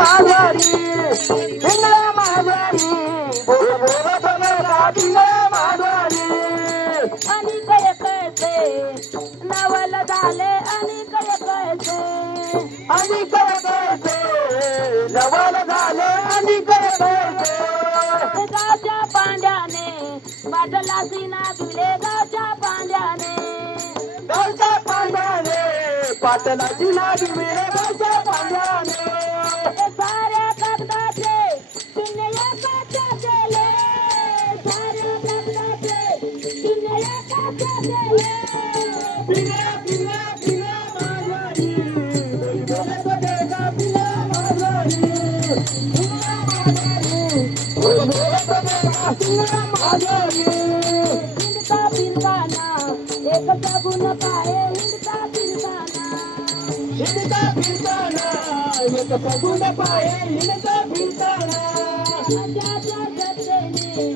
माघारी पिंगळा माघारी बोल बोल बनला पिंगळा माघारी आणि काय कैसे नवल झाले आणि काय कैसे आणि काय कैसे नवल झाले आणि काय कैसे गावच्या पांड्याने बाटला सीना दिले गावच्या पांड्याने गावच्या पांड्याने पाटलाची नादी मिळे गावच्या पांड्याने साऱ्या कागदाचे शून्य एकाचे केले साऱ्या कागदाचे शून्य एकाचे केले पिंगळा पिंगळा पिंगळा माघारी बोल बनेगा पिंगळा माघारी पिंगळा माघारी बोल बोल बनेगा पिंगळा माघारी हिंडता फिरताना एक सगुण पाहे हिंडता फिरताना हिंडता फिरताना एक सगुण पाहे हिंडता फिरताना ज्याच्या जत्रेने